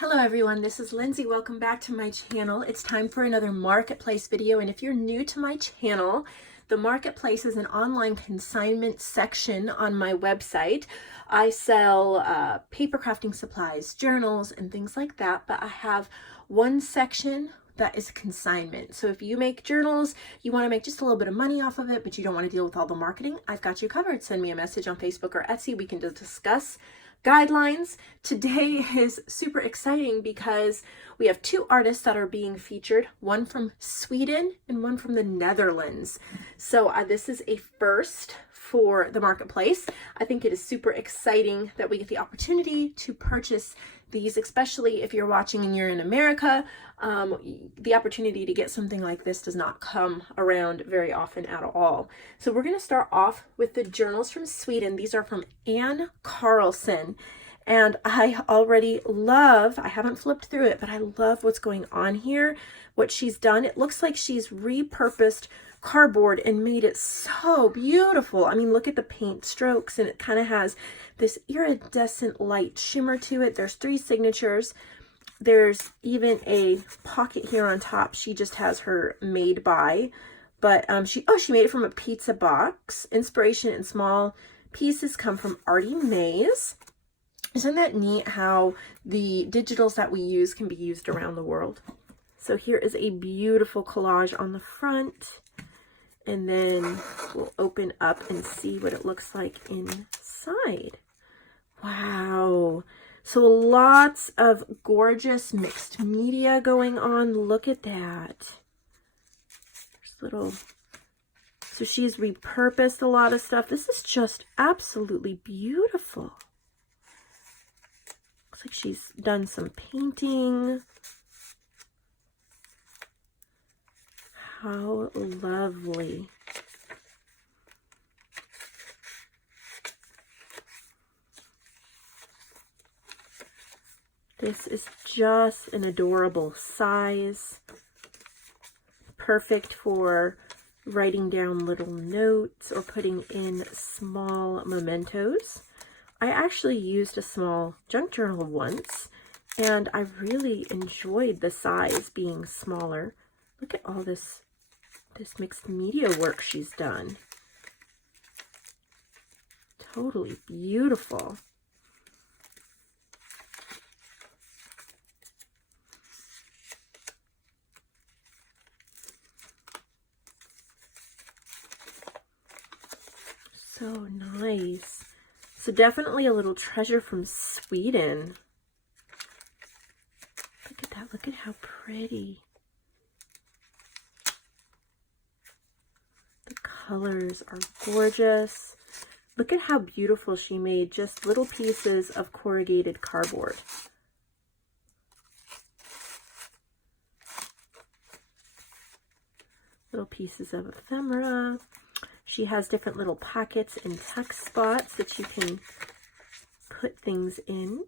Hello everyone, this is Lindsay. Welcome back to my channel. It's time for another marketplace video, and if you're new to my channel, the marketplace is an online consignment section on my website. I sell paper crafting supplies, journals, and things like that, but I have one section that is consignment. So if you make journals, you want to make just a little bit of money off of it, but you don't want to deal with all the marketing, I've got you covered. Send me a message on Facebook or Etsy. We can discuss guidelines. Today is super exciting because we have two artists that are being featured, one from Sweden and one from the Netherlands. So this is a first for the marketplace. I think it is super exciting that we get the opportunity to purchase these, especially if you're watching and you're in America. The opportunity to get something like this does not come around very often at all. So we're going to start off with the journals from Sweden. These are from Ann Carlson. And I already love, I haven't flipped through it, but I love what's going on here. What she's done, it looks like she's repurposed cardboard and made it so beautiful. I mean, look at the paint strokes, and it kind of has this iridescent light shimmer to it. There's 3 signatures. There's even a pocket here on top. She just has her made by, but she made it from a pizza box. Inspiration and small pieces come from Artie Mays. Isn't that neat how the digitals that we use can be used around the world? So here is a beautiful collage on the front, and then we'll open up and see what it looks like inside. Wow. So lots of gorgeous mixed media going on. Look at that. There's little, so she's repurposed a lot of stuff. This is just absolutely beautiful. Looks like she's done some painting. How lovely. This is just an adorable size. Perfect for writing down little notes or putting in small mementos. I actually used a small junk journal once, and I really enjoyed the size being smaller. Look at all this mixed media work she's done. Totally beautiful. So nice. So definitely a little treasure from Sweden. Look at that. Look at how pretty. The colors are gorgeous. Look at how beautiful she made just little pieces of corrugated cardboard. Little pieces of ephemera. She has different little pockets and tuck spots that you can put things in.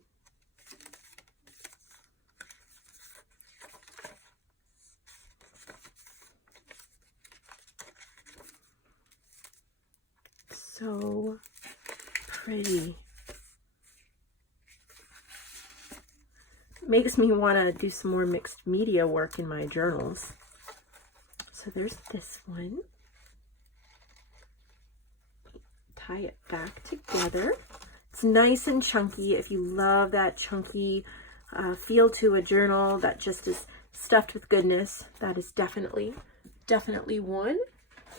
So pretty. Makes me want to do some more mixed media work in my journals. So there's this one. Tie it back together. It's nice and chunky. If you love that chunky feel to a journal that just is stuffed with goodness, that is definitely one.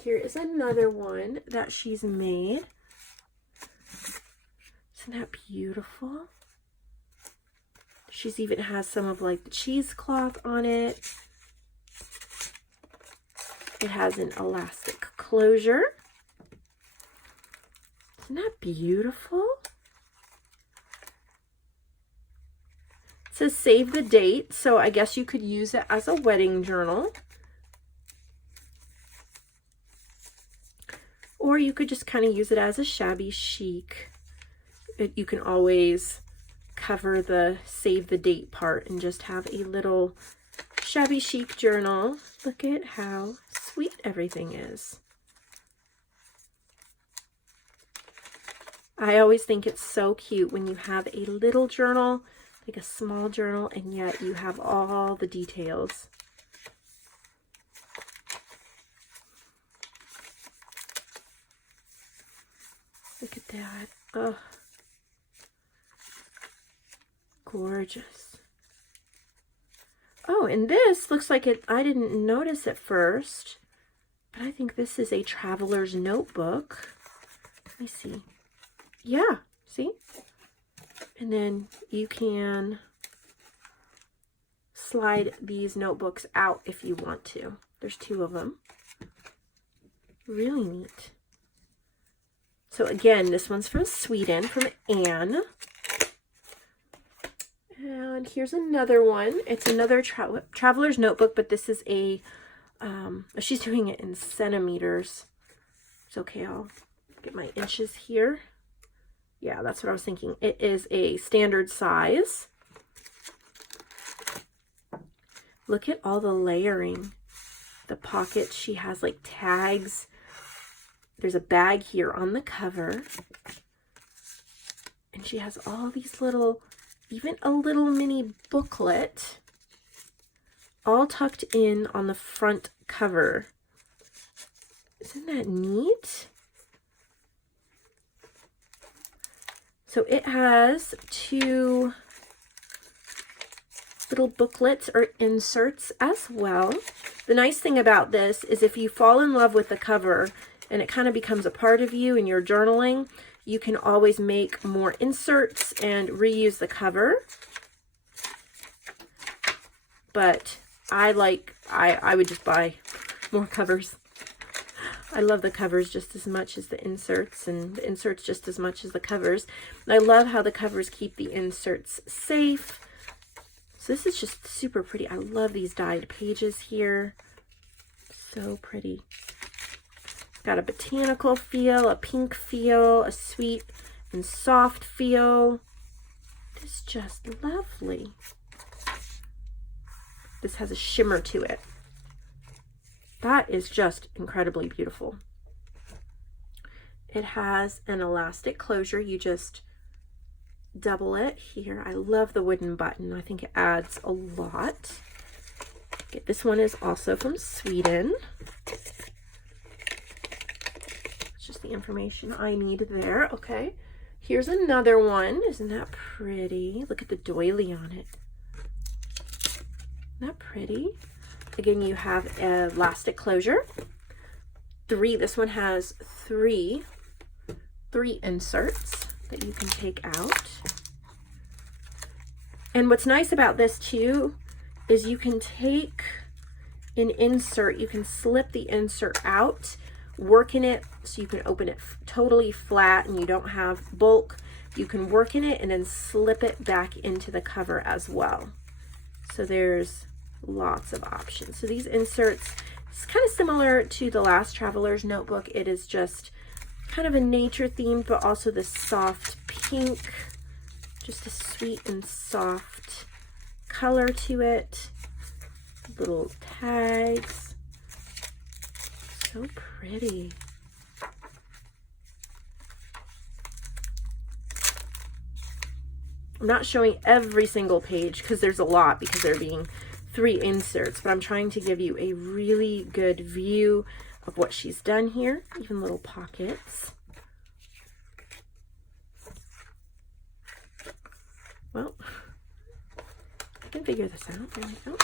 Here is another one that she's made. Isn't that beautiful? She's even has some of like the cheesecloth on it. It has an elastic closure. Isn't that beautiful? It says save the date, so I guess you could use it as a wedding journal. Or you could just kind of use it as a shabby chic. You can always cover the save the date part and just have a little shabby chic journal. Look at how sweet everything is. I always think it's so cute when you have a little journal like a small journal, and yet you have all the details. Look at that. Oh, gorgeous. Oh, and this looks like it, I didn't notice at first, but I think this is a traveler's notebook. Let me see. Yeah, see? And then you can slide these notebooks out if you want to. There's 2 of them. Really neat. So again, this one's from Sweden, from Anne. And here's another one. It's another traveler's notebook, but this is a, she's doing it in centimeters. It's okay, I'll get my inches here. Yeah, that's what I was thinking. It is a standard size. Look at all the layering. The pockets, she has like tags. There's a bag here on the cover. And she has all these little, even a little mini booklet, all tucked in on the front cover. Isn't that neat? So it has 2 little booklets or inserts as well. The nice thing about this is if you fall in love with the cover and it kind of becomes a part of you in your journaling, you can always make more inserts and reuse the cover. But I would just buy more covers. I love the covers just as much as the inserts, and the inserts just as much as the covers. And I love how the covers keep the inserts safe. So this is just super pretty. I love these dyed pages here. So pretty. Got a botanical feel, a pink feel, a sweet and soft feel. It's just lovely. This has a shimmer to it. That is just incredibly beautiful. It has an elastic closure. You just double it here. I love the wooden button. I think it adds a lot. Okay, this one is also from Sweden. It's just the information I need there. Okay, here's another one. Isn't that pretty? Look at the doily on it. Isn't that pretty? Again, you have elastic closure. This one has three inserts that you can take out. And what's nice about this too is you can take an insert, you can slip the insert out, work in it so you can open it totally flat and you don't have bulk. You can work in it and then slip it back into the cover as well. So there's lots of options. So these inserts, it's kind of similar to the last Traveler's Notebook. It is just kind of a nature theme, but also the soft pink, just a sweet and soft color to it. Little tags, so pretty. I'm not showing every single page because there's a lot, because there being 3 inserts, but I'm trying to give you a really good view of what she's done here. Even little pockets. Well, I can figure this out. There we go.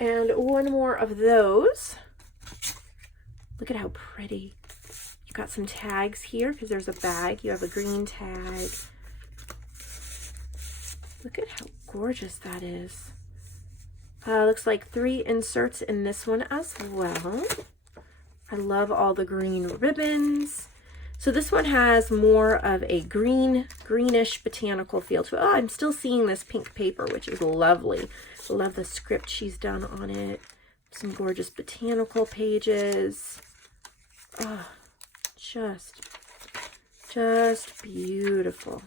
And one more of those. Look at how pretty. You've got some tags here because there's a bag. You have a green tag. Look at how gorgeous that is. Looks like 3 inserts in this one as well. I love all the green ribbons. So this one has more of a greenish botanical feel to it. Oh, I'm still seeing this pink paper, which is lovely. I love the script she's done on it. Some gorgeous botanical pages. Oh, just beautiful.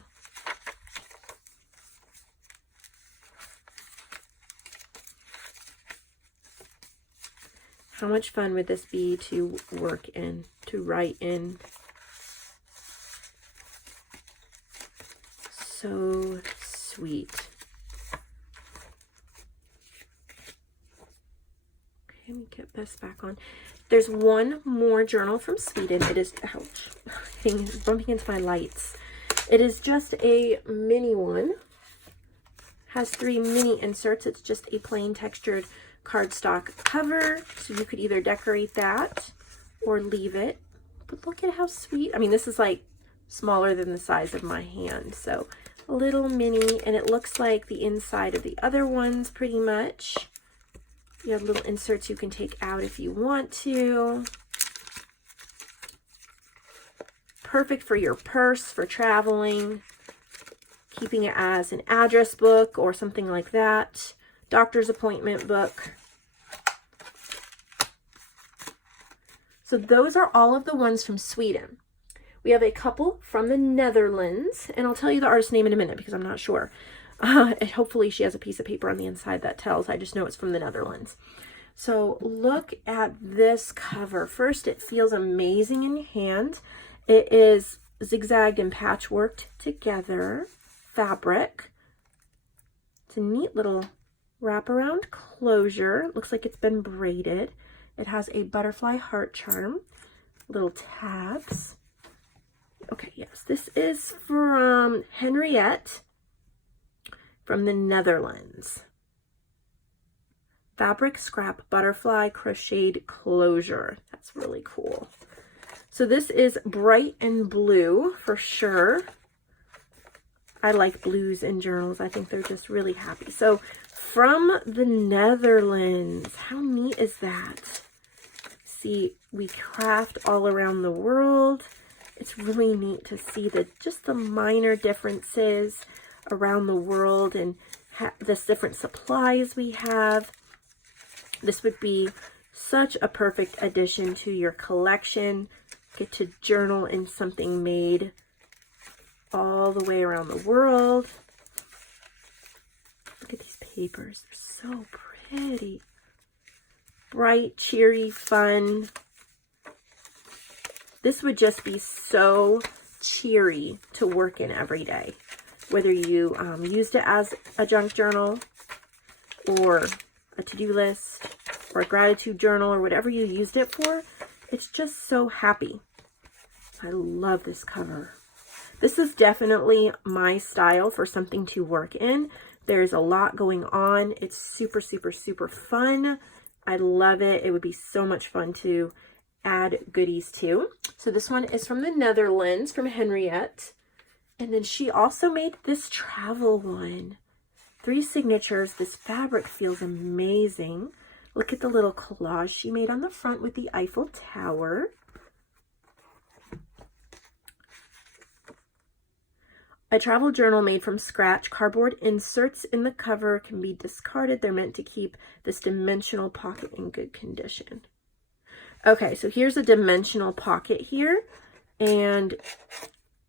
How much fun would this be to work in, to write in? so sweet. Okay, let me get this back on. There's one more journal from Sweden. It is, ouch, bumping into my lights. It is just a mini one. Has 3 mini inserts. It's just a plain textured cardstock cover. So you could either decorate that or leave it. But look at how sweet. I mean, this is like smaller than the size of my hand. So a little mini, and it looks like the inside of the other ones pretty much. You have little inserts you can take out if you want to. Perfect for your purse, for traveling, keeping it as an address book or something like that. Doctor's appointment book. So those are all of the ones from Sweden. We have a couple from the Netherlands, and I'll tell you the artist's name in a minute because I'm not sure. And hopefully she has a piece of paper on the inside that tells. I just know it's from the Netherlands. So look at this cover. First, it feels amazing in your hand. It is zigzagged and patchworked together fabric. It's a neat little wraparound closure. Looks like it's been braided. It has a butterfly heart charm, little tabs. Okay, yes, this is from Henriette from the Netherlands. Fabric scrap butterfly crocheted closure. That's really cool. So this is bright and blue for sure. I like blues in journals. I think they're just really happy. So from the Netherlands, how neat is that? See, we craft all around the world. It's really neat to see just the minor differences around the world and the different supplies we have. This would be such a perfect addition to your collection. Get to journal in something made all the way around the world. Look at these papers. They're so pretty. Bright, cheery, fun. This would just be so cheery to work in every day. Whether you used it as a junk journal or a to-do list or a gratitude journal or whatever you used it for, it's just so happy. I love this cover. This is definitely my style for something to work in. There's a lot going on. It's super, super, super fun. I love it. It would be so much fun to add goodies to. So this one is from the Netherlands, from Henriette. And then she also made this travel one. 3 signatures. This fabric feels amazing. Look at the little collage she made on the front with the Eiffel Tower. A travel journal made from scratch. Cardboard inserts in the cover can be discarded. They're meant to keep this dimensional pocket in good condition. Okay, so here's a dimensional pocket here. And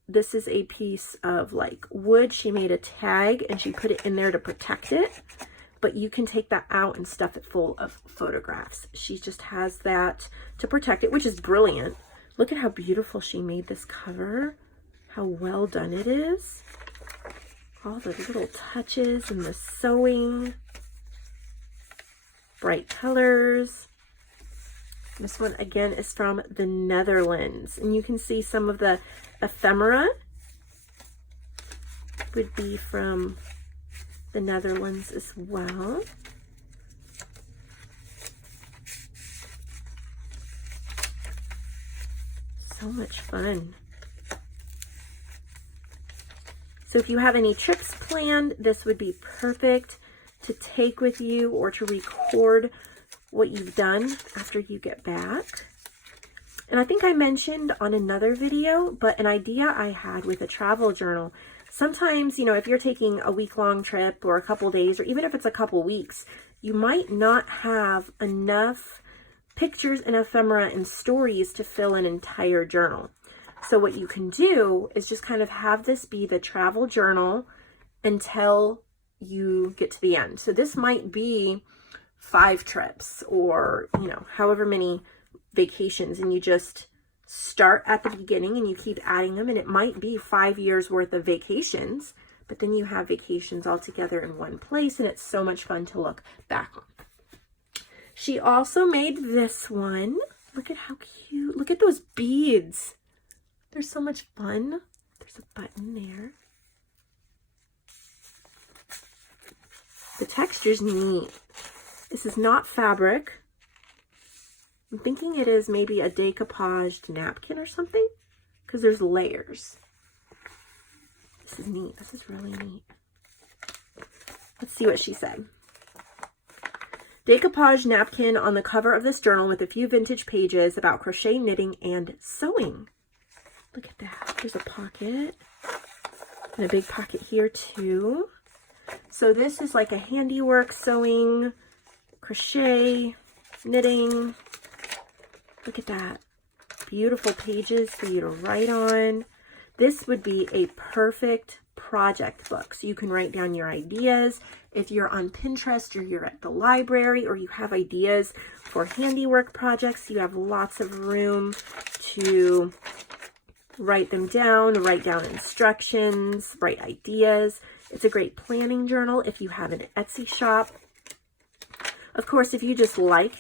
this is a piece of like wood. She made a tag and she put it in there to protect it. But you can take that out and stuff it full of photographs. She just has that to protect it, which is brilliant. Look at how beautiful she made this cover. How well done it is. All the little touches and the sewing. Bright colors. This one again is from the Netherlands. And you can see some of the ephemera would be from the Netherlands as well. So much fun. So if you have any trips planned, this would be perfect to take with you or to record what you've done after you get back. And I think I mentioned on another video, but an idea I had with a travel journal. Sometimes, you know, if you're taking a week-long trip or a couple days, or even if it's a couple weeks, you might not have enough pictures and ephemera and stories to fill an entire journal. So what you can do is just kind of have this be the travel journal until you get to the end. So this might be 5 trips or, you know, however many vacations, and you just start at the beginning and you keep adding them, and it might be 5 years worth of vacations, but then you have vacations all together in one place, and it's so much fun to look back on. She also made this one. Look at how cute. Look at those beads. They're so much fun. There's a button there. The texture's neat. This is not fabric. I'm thinking it is maybe a decoupaged napkin or something, because there's layers. This is neat. This is really neat. Let's see what she said. Decoupage napkin on the cover of this journal with a few vintage pages about crochet, knitting, and sewing. Look at that. There's a pocket and a big pocket here too. So this is like a handiwork, sewing, crochet, knitting. Look at that. Beautiful pages for you to write on. This would be a perfect project book. So you can write down your ideas. If you're on Pinterest or you're at the library or you have ideas for handiwork projects, you have lots of room to write them down, write down instructions, write ideas. It's a great planning journal if you have an Etsy shop. Of course, if you just like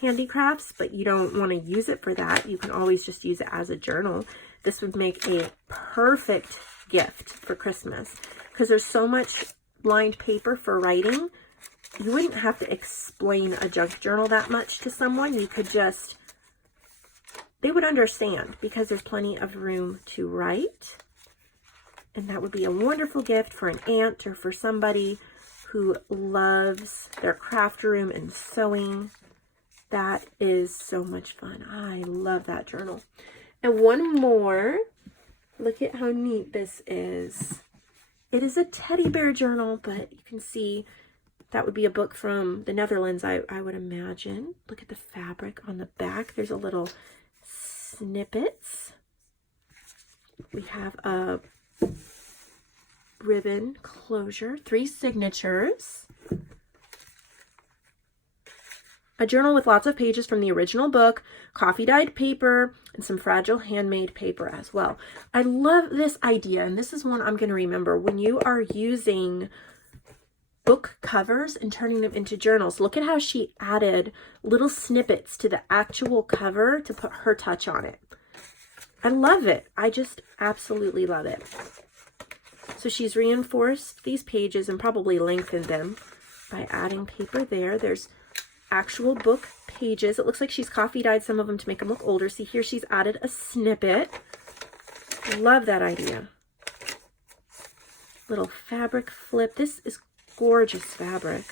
handicrafts, but you don't want to use it for that, you can always just use it as a journal. This would make a perfect gift for Christmas because there's so much lined paper for writing. You wouldn't have to explain a junk journal that much to someone. You could just, they would understand because there's plenty of room to write. And that would be a wonderful gift for an aunt or for somebody who loves their craft room and sewing. That is so much fun. I love that journal. And one more. Look at how neat this is. It is a teddy bear journal, but you can see that would be a book from the Netherlands, I would imagine. Look at the fabric on the back. There's a little snippets. We have a ribbon closure, 3 signatures. A journal with lots of pages from the original book, coffee dyed paper, and some fragile handmade paper as well. I love this idea, and this is one I'm going to remember. When you are using book covers and turning them into journals, look at how she added little snippets to the actual cover to put her touch on it. I love it. I just absolutely love it. So she's reinforced these pages and probably lengthened them by adding paper there. There's actual book pages. It looks like she's coffee dyed some of them to make them look older. See here, she's added a snippet. Love that idea. Little fabric flip. This is gorgeous fabric.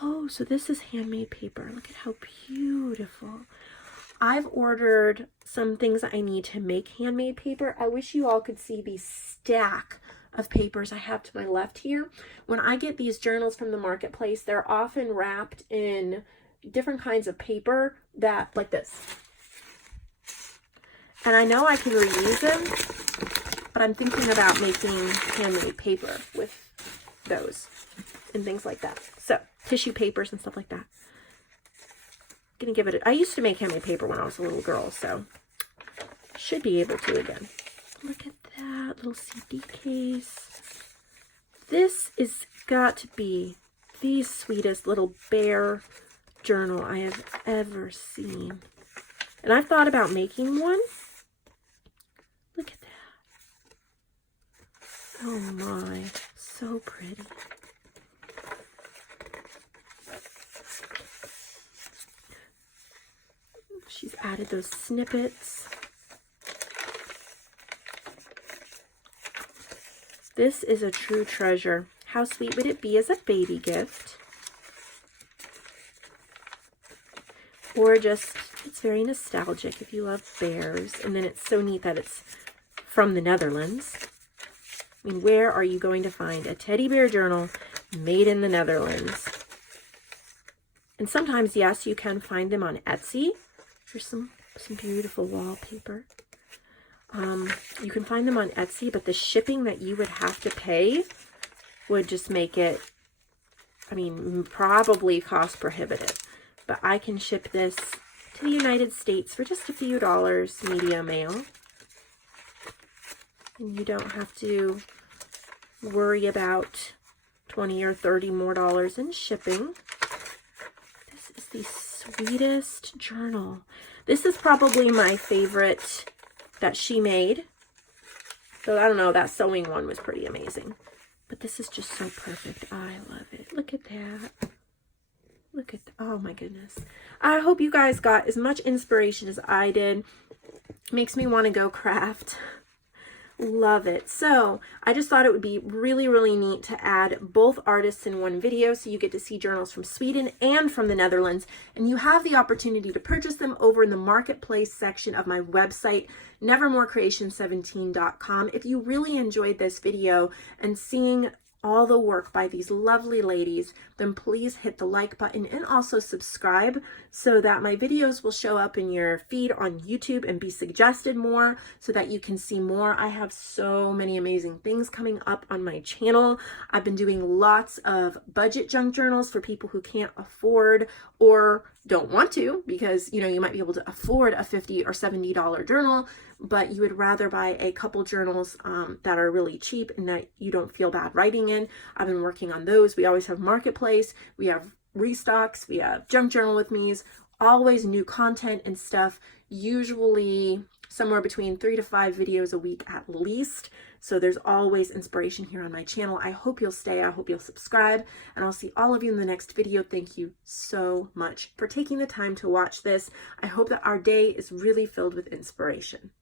Oh, so this is handmade paper. Look at how beautiful. I've ordered some things I need to make handmade paper. I wish you all could see the stack of papers I have to my left here. When I get these journals from the marketplace, they're often wrapped in different kinds of paper that, like this. And I know I can reuse them, but I'm thinking about making handmade paper with those and things like that. So tissue papers and stuff like that. Gonna give it I used to make handmade paper when I was a little girl, so should be able to again. Look at that little CD case. This is got to be the sweetest little bear journal I have ever seen. And I've thought about making one. Look at that. Oh my, so pretty. She's added those snippets. This is a true treasure. How sweet would it be as a baby gift? Or just, it's very nostalgic if you love bears. And then it's so neat that it's from the Netherlands. I mean, where are you going to find a teddy bear journal made in the Netherlands? And sometimes, yes, you can find them on Etsy. Here's some beautiful wallpaper. You can find them on Etsy, but the shipping that you would have to pay would just make it, I mean, probably cost prohibitive. But I can ship this to the United States for just a few dollars, media mail. and you don't have to worry about $20 or $30 more in shipping. This is the sweetest journal. This is probably my favorite that she made. So I don't know, that sewing one was pretty amazing. But this is just so perfect. I love it. Look at that. Look at, oh my goodness. I hope you guys got as much inspiration as I did. Makes me want to go craft. Love it. So I just thought it would be really, really neat to add both artists in one video, so you get to see journals from Sweden and from the Netherlands, and you have the opportunity to purchase them over in the marketplace section of my website, nevermorecreation17.com. If you really enjoyed this video and seeing all the work by these lovely ladies, then please hit the like button and also subscribe so that my videos will show up in your feed on YouTube and be suggested more so that you can see more. I have so many amazing things coming up on my channel. I've been doing lots of budget junk journals for people who can't afford or don't want to, because you know, you might be able to afford a $50 or $70 journal, but you would rather buy a couple journals that are really cheap and that you don't feel bad writing in. I've been working on those. We always have Marketplace, we have restocks, we have junk journal with me's, always new content and stuff, usually somewhere between 3 to 5 videos a week at least. So there's always inspiration here on my channel. I hope you'll stay. I hope you'll subscribe, and I'll see all of you in the next video. Thank you so much for taking the time to watch this. I hope that our day is really filled with inspiration.